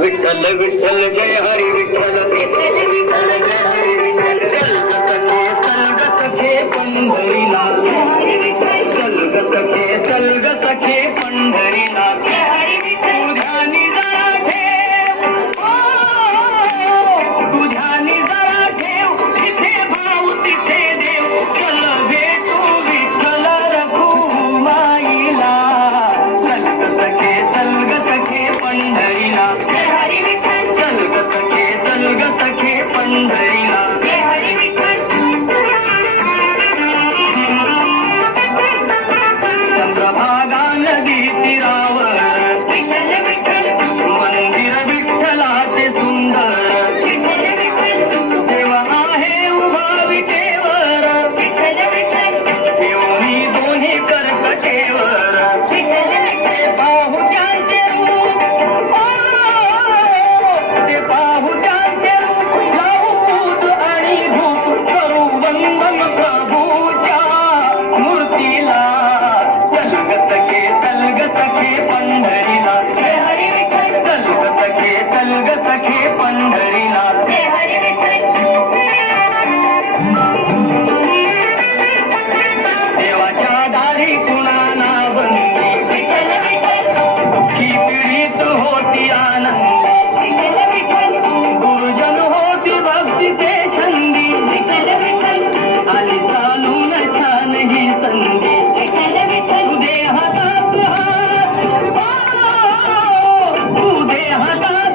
विठ्ठल विठ्ठल जय हरी विठ्ठल विठ्ठल विठ्ठल जय हरी विठ्ठल चलगत खे पंढरीनाथ हरी विठ्ठल चलगत खे पंढरीनाथ हरी विठ्ठल तुझ्यानी जरा ठेव तुझ्यानी जरा ठेव तिथे भाऊ तिथे देव चल भेटू विठ्ठल रघुमाईला चलगत खे पंढरीनाथ हरी विठ्ठल चलगत खे पंढरीनाथ हरी विठ्ठल चंद्रभागा नदी तीरावर विठ्ठल विठ्ठल मंदिर विठ्ठलाचे सुंदर विठ्ठल विठ्ठल देव आहे उभा विटेवर विठ्ठल विठ्ठल देवनी दोन्ही कर्कटेवर विठ्ठल विठ्ठल पाहू त्यांचे रूप ते पाहू त्यांचे रूप लावू पूज आणि धूप करू वंदन प्रभूच्या मूर्तीला चलगत खे पंढरीनाथ हरी विठ्ठल चलगत खे पंढरीनाथ हरी विठ्ठल देवाच्या दारी कुणाना बंदी विठ्ठल विठ्ठल दुःखी पीडित होती आनंदी विठ्ठल विठ्ठल गुरुजन होती भक्तीचे छंदी विठ्ठल विठ्ठल आली चालून छान ही संधी विठ्ठल विठ्ठल तुझे हातात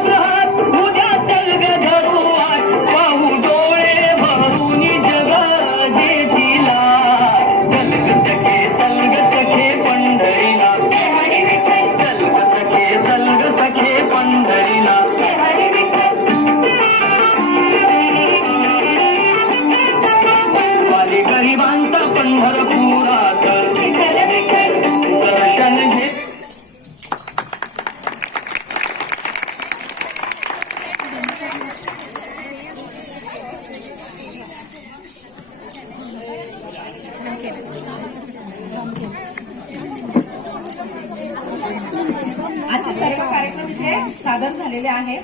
हात उद्या चलग धरू वाट पाहू डोळे भरून जग जेठीला चलगत खे पंढरीनाथ हरी विठ्ठल चलगत खे पंढरीनाथ हरी विठ्ठल वाली गरिबांचा पंढरपुरात विठ्ठल विठ्ठल दर्शन घेत आजचे सर्व कार्यक्रम इथे सादर झालेले आहेत.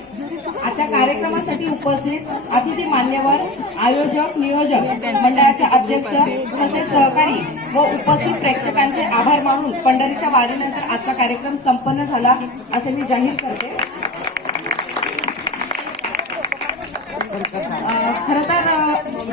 आजच्या कार्यक्रमासाठी उपस्थित अतिथी मान्यवर आयोजक नियोजक मंडळाचे अध्यक्ष तसेच सहकारी व उपस्थित प्रेक्षकांचे आभार मानून पंढरीच्या वारीनंतर आजचा कार्यक्रम संपन्न झाला असे मी जाहीर करते. खरं तर